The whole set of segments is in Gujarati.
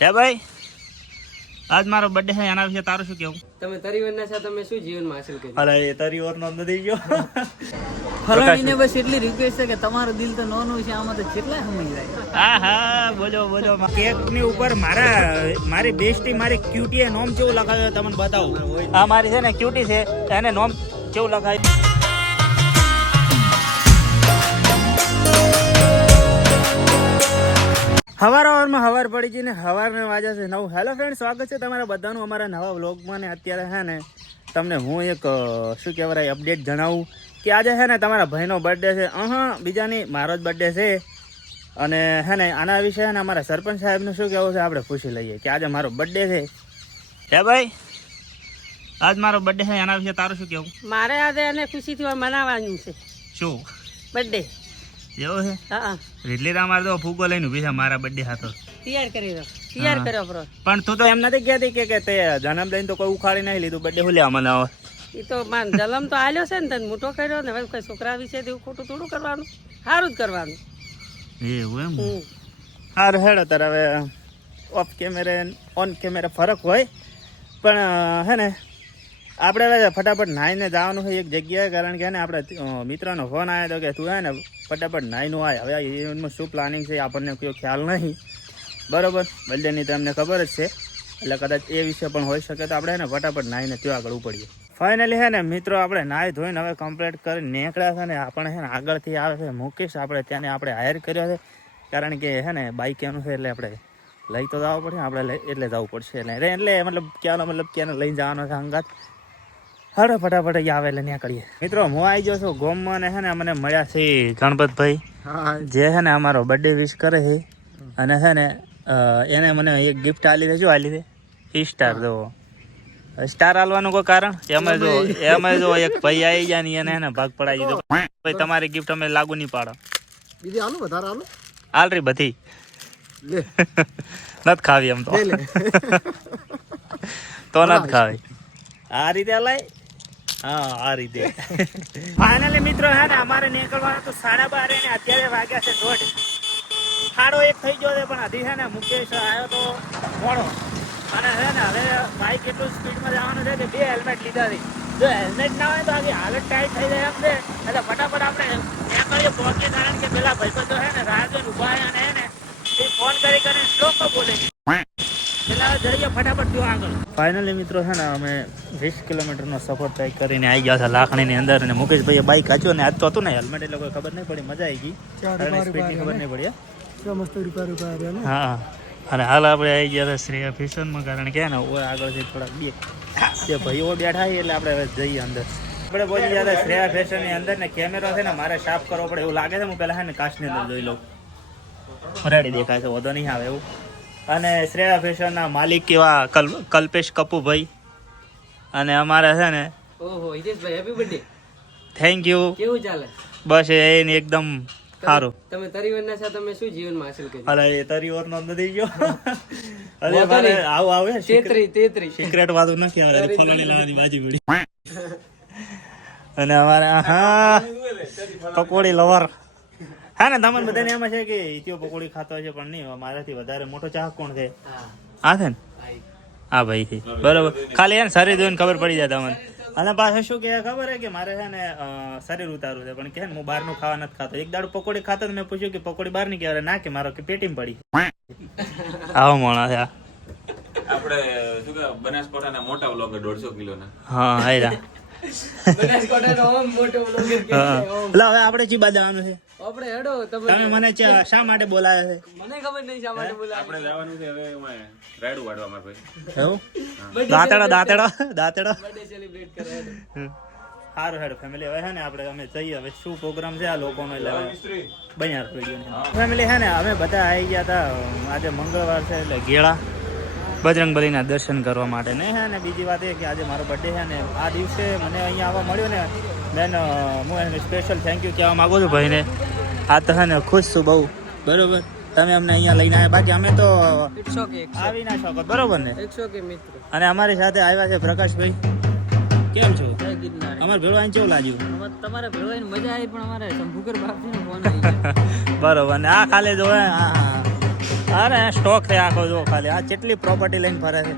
હે ભાઈ, આજ મારો બર્થડે છે, એના વિશે તારું શું કેવું? તમે તરીવરના છો, તમે શું જીવનમાં હાસિલ કર્યું? અરે એ તરીવરનો નથી ગયો. ફલાણીને બસ એટલી રિક્વેસ્ટ છે કે તમારું દિલ તો નાનું છે, આમાં તો કેટલા સમય જાય. હા હા, બોલો બોલો. કેક ની ઉપર મારી બેસ્ટી મારી ક્યુટી એ નોમ કેવું લખાવ્યું તમને બતાવું. આ મારી છે ને ક્યુટી છે, એને નોમ કેવું લખાવ્યું. હવાર પડી ગઈ ને હવારને વાગ્યા છે 9. હેલો ફ્રેન્ડ, સ્વાગત છે તમારા બધાનું અમારા નવા વ્લોગમાં. ને અત્યારે છે ને તમને હું એક શું કહેવાય અપડેટ જણાવું કે આજે છે ને તમારા ભાઈનો બર્થડે છે. બીજાની મારો જ બર્થડે છે. અને હે ને આના વિશે છે ને અમારા સરપંચ સાહેબનું શું કહેવું છે આપણે પૂછી લઈએ કે આજે મારો બર્થડે છે. હે ભાઈ, આજ મારો બર્થડે છે, એના વિશે તારું શું કહેવું? મારે આજે એને ખુશીથી મનાવવાનું છે. શું બર્થડે એવું છે? હા, એટલે અમારે તો ફૂગો લઈને ઉભી છે મારા બર્થડે હતો. તૈયાર કરી દો, તૈયાર કર્યો બ્રો. પણ તું તો એમ નથી કહેતી કે તે જન્મદિન તો કોઈ ઉખાડી નહીં લીધું, બર્થડે હું લેવા મનાવો? એ તો માન જલમ તો આલ્યો છે ને, તને મોટો કર્યો ને, હવે કોઈ છોકરા વિશે એવું ખોટું થોડું કરવાનું, સારું જ કરવાનું. એવું એમ? સારું હેડો તાર. હવે ઓફ કેમેરા ઓન કેમેરા ફરક હોય, પણ હે ને આપણે હવે ફટાફટ નાહીને જવાનું હોય એક જગ્યાએ. કારણ કે ને આપણે મિત્રનો ફોન આવ્યો હતો કે તું હે ને ફટાફટ નાહીનું આય. હવે એમાં શું પ્લાનિંગ છે આપણને કોઈ ખ્યાલ નહીં, બરાબર? બર્થડેની તો એમને ખબર જ છે, એટલે કદાચ એ વિશે પણ હોઈ શકે. તો આપણે હે ને ફટાફટ નાહીને ત્યાં આગળ ઉપડીએ. ફાઇનલી હે ને મિત્રો આપણે નાહી ધોઈને હવે કમ્પ્લીટ કરીને નીકળ્યા છે. ને આપણે છે ને આગળથી આવે છે મુકેશ, આપણે ત્યાંને આપણે હાયર કર્યો છે. કારણ કે હે ને બાઇક એનું છે એટલે આપણે લઈ તો જવું પડશે, આપણે એટલે જવું પડશે. એટલે મતલબ ક્યાંને લઈને જવાનો છે અંગાત. હાડો ફટાફટ આવે એટલે નીકળીએ. મિત્રો હું આવી ગયો છું ગોમમાં, ને હે ને મને મળ્યા છે ગણપતભાઈ, જે છે ને અમારો બર્થડે વિશ કરે છે. અને છે ને એને મને એક ગિફ્ટ આલી છે. શું આલી છે? સ્ટાર. જો સ્ટાર આલવાનું કોઈ કારણ એમાં જો એક ભાઈ આવી જાય ને એને ભાગ પડાવી દીધો. ભાઈ તમારી ગિફ્ટ અમે લાગુ નહીં પાડો. બીજી આલો વધારે આલો આલરી બધી નથી ખાવી એમ તો નથી ખાવી. આ રીતે હલાય. હા, આ રીતે. ફાઇનલી મિત્રો હે ને અમારે નીકળવાનું તો 12:30 ને અત્યારે વાગ્યા છે 1:30. 1:30 થઈ ગયો છે, પણ હજી છે ને મુકેશ આવ્યો તો મોડો. અને છે ને હવે બાઇક એટલું સ્પીડમાં જવાનું છે કે 2 હેલ્મેટ લીધા છે. જો હેલ્મેટ ના હોય તો આખી હાલત ટાઈટ થઈ જાય એમ છે. એટલે ફટાફટ આપણે નીકળીએ પહોંચીએ. કારણ કે પેલા ભાઈબંધો છે ને રાહ જોઈને ઉભા છે અને એને ફોન કરીને શ્લોકો બોલે છે. પેલા જઈએ ફટાફટ જો આગળ. ફાઇનલી મિત્રો છે ને અમે 20 કિલોમીટરનો સફર તય કરીને આવી ગયા છે લાખણીની અંદર. અને મુકેશભાઈએ બાઇક કાચ્યો ને આજ તો હતું ને હેલ્મેટ, એટલે કોઈ ખબર નહીં પડી. મજા આવી ગઈ, સ્પીડની ખબર નહીં પડી. હા, અને હાલ આપણે આવી ગયા હતા શ્રેયા ફેશનમાં. કારણ કે ને આગળથી થોડાક બે ભાઈઓ બેઠા એટલે આપણે હવે જઈએ અંદર. આપણે પહોંચી ગયા હતા શ્રેયા ફેશનની અંદર. ને કેમેરો છે ને મારે સાફ કરવો પડે એવું લાગે છે. હું પહેલાં છે ને કાચની અંદર જોઈ લઉં. રેડી દેખાય છે, વધો નહીં આવે એવું. અને શ્રેયા ફેશનના માલિક એવા કલ્પેશ કપુભાઈ. અને અમારે છે ને ઓહો Hiteshbhai, happy birthday. Thank you. કેવું ચાલે? બસ એને એકદમ સારું. તમે તરીવરના છો, તમે શું જીવનમાં હાસિલ કર્યું? અરે એ તરીવરનો નથી ગયો. અરે મારે આવું આવે 33 સિક્રેટ વાતો નથી આવે. ફલાણી લાવાની બાજી પડી. અને અમારે હા પકોડી લવર. હા ને તમને બધાને એમ છે કે ઇતિયો પકોડી ખાતો હશે, પણ નહીં. મારાથી વધારે મોટો ચાહક કોણ છે? આ છે ને આ ભાઈ છે, બરોબર. ખાલી એને શરીર જોઈને ખબર પડી જાય તમને. અને પાછું શું કે ખબર હે કે મારે છે ને શરીર ઉતારવું છે, પણ કે હું બહારનું ખાવા નથી ખાતો. એક દાડો પકોડી ખાતો મેં પૂછ્યું કે પકોડી બહાર ની કહેવાય, ના કે મારો કે પેટીમાં પડી. આવો માણસ છે આપણે શું કે બનાસકાંઠાના મોટા વ્લોગર 150 કિલોના. હા આયરા. બનાસકાંઠાનો મોટો વ્લોગર કે એટલે હવે આપણે ચીબા જવાનું છે. આપણે હેડો. તમે મને શા માટે બોલાયા છે? મને ખબર નહીં શા માટે બોલાવ્યા. આપણે જવાનું છે હવે એમાં રાયડું વાડવા માર ભાઈ. એવું? દાંતેડો બર્થડે સેલિબ્રેટ કરે. સારું હેડ ફેમિલી. હવે છે ને આપણે અમે જઈએ. હવે શું પ્રોગ્રામ છે આ લોકોનો, એટલે બન્યા ફેમિલી છે ને અમે બધા આવી ગયા હતા. આજે મંગળવાર છે એટલે ગેળા બજરંગબલીના દર્શન કરવા માટે. ને હે ને બીજી વાત એ કે આજે મારો બર્થડે છે ને આ દિવસે મને અહીંયા આવવા મળ્યો ને બેન, હું એને સ્પેશિયલ થેન્ક યુ કહેવા માગું છું ભાઈને. આ તો છે ને ખુશ છું બહુ, બરોબર. તમે અમને અહીંયા લઈને આવ્યા. બાકી અમે તો આવી ના શકો, બરોબર ને? 100 કે મિત્રો. અને અમારી સાથે આવ્યા છે પ્રકાશભાઈ. કેમ છો? અમારે ભેળો આવીને કેવું લાગ્યું? તમારે ભેળવાની મજા આવી, પણ અમારે શંભુકર બાપજીનો ફોન આવી ગયો. બરોબર. ને આ ખાલી જો અરે સ્ટોક છે આખો જો ખાલી આ કેટલી પ્રોપર્ટી લઈને ફરે છે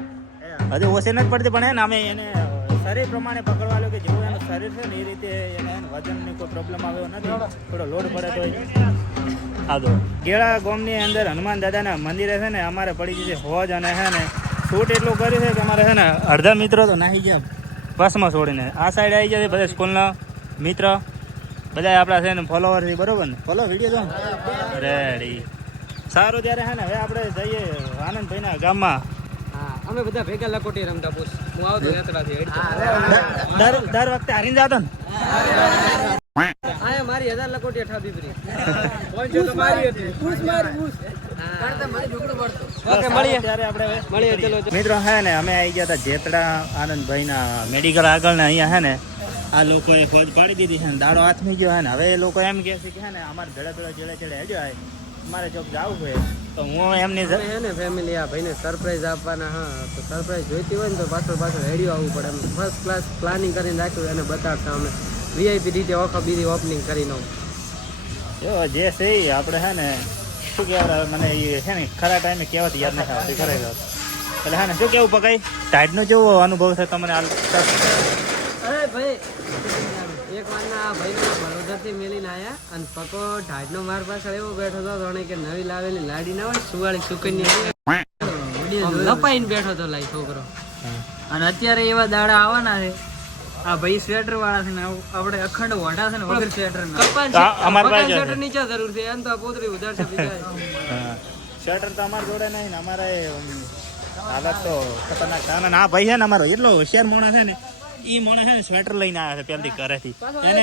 હજુ ઓછી નથી પડતી પણ એને અમે એને શરીર પ્રમાણે પકડવા લો કે જેવું એનું શરીર છે ને એ રીતે એને વજનની કોઈ પ્રોબ્લેમ આવ્યો નથી થોડો લોડ પડે તો હા તો ગેળા ગામની અંદર હનુમાન દાદાના મંદિરે છે ને અમારે પડી ગઈ છે હોજ અને છે ને શૂટ એટલું કર્યું છે કે અમારે છે ને અડધા મિત્રો તો નાહી ગયા બસમાં છોડીને આ સાઈડ આવી જાય બધા સ્કૂલના મિત્ર બધા આપણા છે ને ફોલોવર છે બરોબર ને ફોલો વિડીયો જો રેડી સારું ત્યારે છે ને હવે આપણે જઈએ આનંદભાઈના ગામમાં અમે બધા ભેગા લકોટી રમતા પૂછ હું આવતો નેતરાથી દર વખતે હારીને જતો ને આયા મારી 1000 લકોટી ઠાબી પરી પહોંચ્યો તો મારી હતી પૂછ મારી પૂછ ઓકે મળીએ ત્યારે આપણે મળીએ ચલો મિત્રો હે ને અમે આવી ગયા હતા જેતડા આનંદભાઈના મેડિકલ આગળ ને અહીંયા હે ને આ લોકોએ ફોજ પાડી દીધી છે ને દાડો હાથમી ગયો હે ને હવે એ લોકો એમ કહે છે કે હે ને અમારે ભેળા ચડે હેડ્યો હોય અમારે ચોક જવું છે તો હું એમની હે ને ફેમિલી આ ભાઈને સરપ્રાઈઝ આપવાના હા તો સરપ્રાઈઝ જોઈતી હોય ને તો પાછળ રેડિયો આવવું પડે એમ ફર્સ્ટ ક્લાસ પ્લાનિંગ કરીને રાખ્યું એને બતાવતા અમે વીઆઈપી રીતે ઓખા બીજી ઓપનિંગ કરીને જો જે છે એ આપણે હે ને શું કહેવાય મને એ છે ને ખરા ટાઈમે કહેવાથી યાદ નથી આવતી ખરેખર એટલે હે ને શું કેવું પકાઈ ટાઈટનો કેવો અનુભવ છે તમને અરે ભાઈ એક વારના આ ભાઈને બરોદરથી મેલીને આવ્યા અને પકો ઢાઢનો માર પાછળ એવો બેઠો હતો જાણે કે નવી લાવેલી લાડી ના હોય સુવાળી સુકન્યા લપાઈને બેઠો હતો લાઈ છોકરો અને અત્યારે એવા દાડા આવવાના છે આ ભાઈ સ્વેટર વાળા છે ને આપણે અખંડ વડા છે ને વગર સ્વેટર સ્વેટર નીચે જરૂર છે એમ તો આ પોતરી ઉધાર છે બીજા સ્વેટર તો અમારે જોડે નહીં ને અમારે હાલત તો ખતરનાક છે અને આ ભાઈ છે ને અમારો એટલો હોશિયાર મોણા છે ને ઈ મોણા છે ને સ્વેટર લઈને આવ્યા છે પેલથી ઘરેથી એને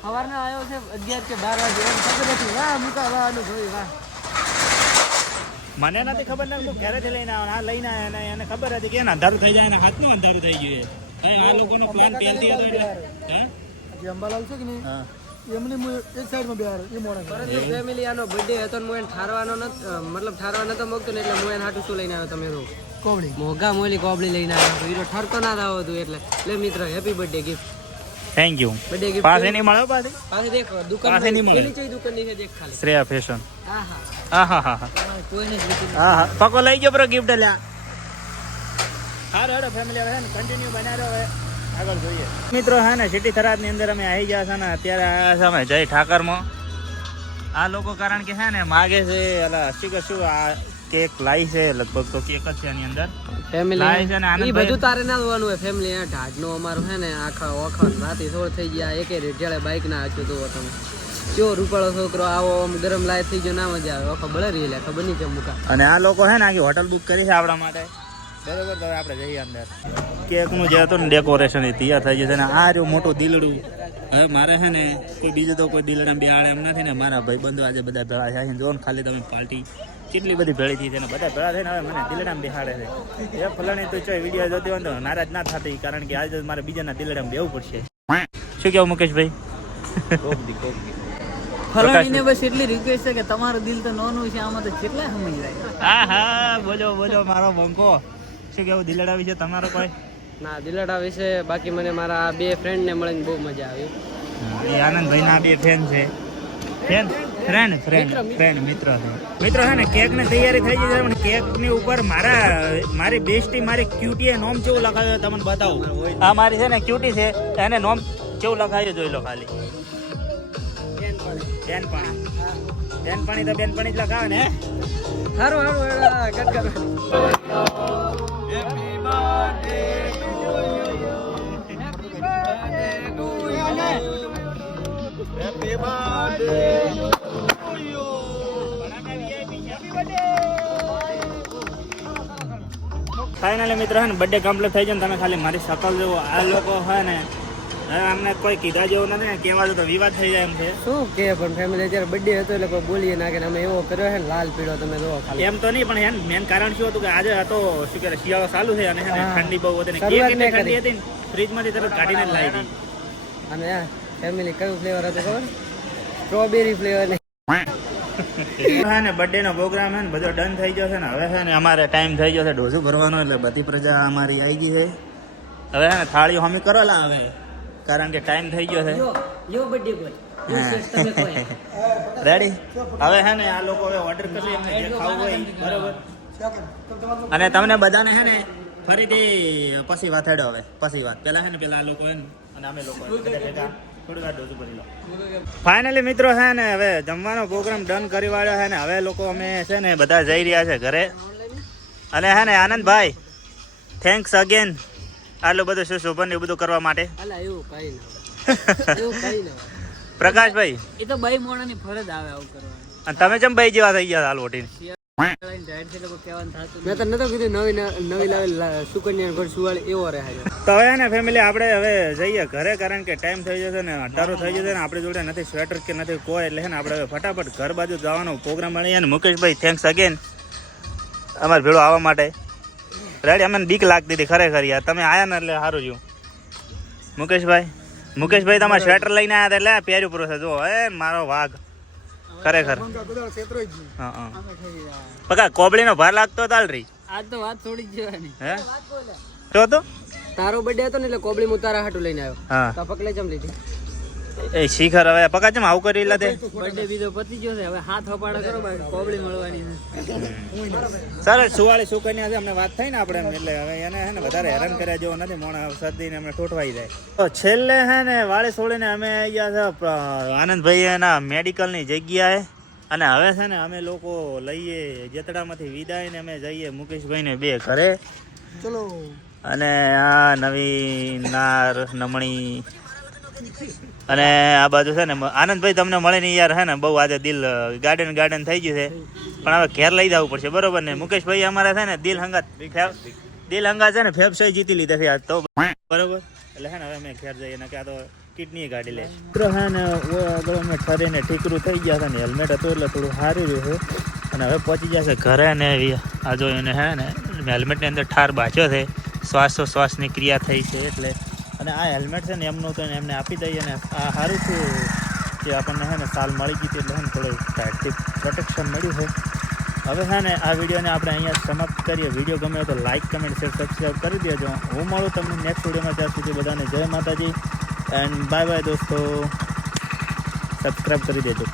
સવારના આવ્યો છે 11 કે 12 વાગે એમ ખબર નથી વાહ મુકા વાહ નું જોઈ વાહ મને નથી ખબર ને હું ઘરેથી લઈને આવ્યો આ લઈને આવ્યા ને એને ખબર હતી કે એને અંધારું થઈ જાય ને હાથનું અંધારું થઈ ગયું ભાઈ આ લોકોનો પ્લાન પહેલથી હતો એટલે હે જે અંબાલાલ છે કે નહીં એમની હું એક સાઈડમાં બેહાર એ મોડા ફેમિલી આનો બર્થડે હતો ને હું એને ઠારવાનો મતલબ ઠારવા નતો મોકતો ને એટલે હું એને હાટું શું લઈને આવ્યો તમે તો કોબળી મોગા મોલી કોબળી લઈને આવ્યો હીરો ઠરતો ના આવો તું એટલે લે મિત્ર happy birthday gift thank you birthday gift પાસે નહીં મળ્યો પાસે પાસે દેખ દુકાન પાસે નહીં મળે પેલી ચઈ દુકાનની છે દેખ ખાલી શ્રેયા ફેશન હા હા કોઈને જ નથી હા પકો લઈ ગયો બ્રો ગિફ્ટ લ્યા હારો હેડો ફેમિલી હવે ને કન્ટિન્યુ બનાવ્યો હવે આગળ જોઈએ મિત્રો હા ને સિટી થરાદની અંદર અમે આવી ગયા છે ને અત્યારે આવ્યા છે અમે જય ઠાકરમાં આ લોકો કારણ કે છે ને માગે છે અલા શું આ કેક લાઈ છે લગભગ તો કેક જ છે એની અંદર લાઈ છે ને ઈ બધું તારે ના જોવાનું હોય ફેમિલી આ ઢાઢનો અમારો છે ને આખા ઓખા રાતી થોડ થઈ ગયા એકે રેડિયાળે બાઈક ના આચ્યું તો તમે જો રૂપાળો છોકરો આવો આમ ગરમ લાઈટ થઈ ગયો ના મજા આવે ઓખા બળરી લે ખબર નહીં કેમ મુકા અને આ લોકો છે ને આખી હોટલ બુક કરી છે આપણા માટે બરોબર તો આપણે જઈએ અંદર કેકનું જે હતું ને ડેકોરેશન એ તૈયાર થઈ ગયું છે ને આ રહ્યું મોટું દિલડું હવે મારે છે ને કોઈ બીજું તો કોઈ દિલડા બેહાડે એમ નથી ને મારા ભાઈ બંધુ આજે બધા ભેળા થાય છે જો ને ખાલી તમે પાર્ટી કેટલી બધી ભેળી થઈ છે ને બધા ભેળા થઈને હવે મને દિલડામાં બેહાડે છે એ ફલાણી તો ચોય વિડીયો જોતી હોય તો નારાજ ના થતી કારણ કે આજે મારે બીજાના દિલડામાં બેવું પડશે શું કેવું મુકેશભાઈ ફલાણીને બસ એટલી રિક્વેસ્ટ છે કે તમારું દિલ તો નોનું છે આમાં તો કેટલા સમય જાય હા બોલો મારો બંકો શું કેવું દિલડા વિશે તમારો કોઈ ના દિલડા વિશે બાકી મને મારા બે ફ્રેન્ડ ને મળીને બહુ મજા આવી એ આનંદભાઈ ના બે ફેન છે ફ્રેન્ડ મિત્ર છે ને કેક ની તૈયારી થઈ ગઈ છે પણ કેક ની ઉપર મારી બેસ્ટી મારી ક્યુટી એ નોમ કેવું લખાવ્યો તમને બતાવું આ મારી છે ને ક્યુટી છે એને નોમ કેવું લખાવ્યું જોઈ લો ખાલી બેનપણી તો બેનપણી જ લખાવે ને સારું કટ કર ફાઇનલી મિત્રો હે ને બર્થડે કમ્પ્લીટ થઈ જાય ને તમે ખાલી મારી શકલ જોવો આ લોકો હોય ને અમને કોઈ કીધા જેવું નથી ને કહેવા તો વિવાદ થઈ જાય એમ છે શું કે પણ ફેમિલી અત્યારે બર્થડે હતો એટલે કોઈ બોલીએ ના કે અમે એવો કર્યો છે લાલ પીળો તમે જોવો ખાલી એમ તો નહીં પણ મેન કારણ શું હતું કે આજે હતો શું કે શિયાળો ચાલુ છે અને ઠંડી બહુ હતી ને કેક એટલી ઠંડી હતી ને ફ્રીજમાંથી તરત કાઢીને જ લાવી હતી અને ફેમિલી કયું ફ્લેવર હતું ખબર સ્ટ્રોબેરી ફ્લેવર ને બર્થડે નો પ્રોગ્રામ છે ને બધો ડન થઈ ગયો છે ને હવે છે ને અમારે ટાઈમ થઈ ગયો છે ડોઝું ભરવાનો એટલે બધી પ્રજા અમારી આવી ગઈ છે હવે છે ને થાળીઓ હમી કરેલા હવે કારણ કે ટાઈમ થઈ ગયો છે યો બર્થડે બોય તમે કોઈ રેડી હવે હે ને આ લોકો હવે ઓર્ડર કરશે એમને જે ખાવું હોય ઈ, બરોબર અને તમને બધાને હે ને ફરીથી પછી વાત હેડો હવે પછી વાત પેલા હે ને પેલા આ લોકો હે ને અને અમે લોકો બધા ભેગા થોડી વાર ડોઝું ભરી લો ફાઇનલી મિત્રો હે ને હવે જમવાનો પ્રોગ્રામ ડન કરી વાળ્યો હે ને હવે લોકો અમે છે ને બધા જઈ રહ્યા છે ઘરે અને હે ને આનંદભાઈ થેન્ક્સ અગેન આટલું બધું સુશોભન એ બધું કરવા માટે અલા એવું કઈ ના એવું કઈ ના પ્રકાશભાઈ એ તો બાઈ મોણાની ફરજ આવે આવું કરવાની. અને તમે ચમ ભાઈ જેવા થઈ ગયા હાલ ઓટીને ડાયટ છે લોકો કહેવાનું થતું મેં તને નતો કીધું નવી લાવેલ સુકન્યા ઘર સુવાળી એવો રહે તો હવે ને ફેમિલી આપણે હવે જઈએ ઘરે કારણ કે ટાઈમ થઈ જશે ને 18 થઈ જશે ને આપણી જોડે નથી સ્વેટર કે નથી કોઈ એટલે છે ને આપણે હવે ફટાફટ ઘર બાજુ જવાનો પ્રોગ્રામ મળીએ ને મુકેશભાઈ થેન્ક્સ અગેન અમારે ભેળો આવવા માટે રેડી અમને બીક લાગતી હતી ખરેખર યાર તમે આયા ને એટલે સારું રહ્યું મુકેશભાઈ તમારે સ્વેટર લઈને આવ્યા હતા એટલે પહેર્યું પૂરો છે જો હે મારો વાઘ ખરેખર હા હા પકા કોબળીનો ભાર લાગતો તાલ રહી આજ તો વાત થોડી જ જવાની. હે તો તારો બર્થડે હતો ને એટલે કોબળી હું તારા હાટું લઈને આવ્યો હા તો પકલે જમ લીધી એ શિખર હવે પકા ચમ આવું કરી લા તે બર્થડે બીજો પતી ગયો છે હવે હાથ હપાડા કરો બાકી કોબળી મળવાની છે. સરસ સુવાળી સુકન્યા છે અમને વાત થઈ ને આપણે એટલે હવે એને હે ને વધારે હેરાન કર્યા જેવો નથી મોણા શરદીને અમને ઠોઠવાઈ જાય તો છેલ્લે હે ને વાળી છોડીને અમે આવી ગયા છે આનંદભાઈ એના મેડિકલની જગ્યાએ અને હવે છે ને અમે લોકો લઈએ જેતડામાંથી વિદાય ને અમે જઈએ મુકેશભાઈને બે ઘરે ચલો અને આ નવી નાર નમણી અને આ બાજુ છે ને આનંદભાઈ તમને મળે ને યાર હે ને બહુ આજે દિલ ગાર્ડન થઈ ગયું છે પણ હવે ઘેર લઈ જવું પડશે બરોબર ને મુકેશભાઈ અમારા છે ને દિલ હંગાત છે ને ફેફસાઈ જીતી લીધા છે આજ તો બરોબર એટલે હે ને હવે અમે ઘેર જઈએ ને કે આ તો કિડની ગાડી લે મિત્રો હે ને આગળ અમે ઠરીને ઠીકરું થઈ ગયા છે ને હેલ્મેટ હતું એટલે થોડું સારું રહ્યું અને હવે પહોંચી જશે ઘરે ને આ જો એને હે ને હેલ્મેટની અંદર ઠાર બાચ્યો છે શ્વાસોશ્વાસની ક્રિયા થઈ છે એટલે અને આ હેલ્મેટ છે ને એમનું તો એમને આપી દઈએ ને આ સારું થયું કે આપણને હે ને સાલ મળી ગઈ એટલે હે ને થોડું ટાઈટથી પ્રોટેક્શન મળ્યું છે હવે હે ને આ વિડીયોને આપણે અહીંયા સમાપ્ત કરીએ વિડીયો ગમે તો લાઇક કમેન્ટ શેર સબસ્ક્રાઈબ કરી દેજો હું મળું તમને નેક્સ્ટ વિડીયોમાં ત્યાં સુધી બધાને જય માતાજી એન્ડ બાય બાય દોસ્તો સબસ્ક્રાઈબ કરી દેજો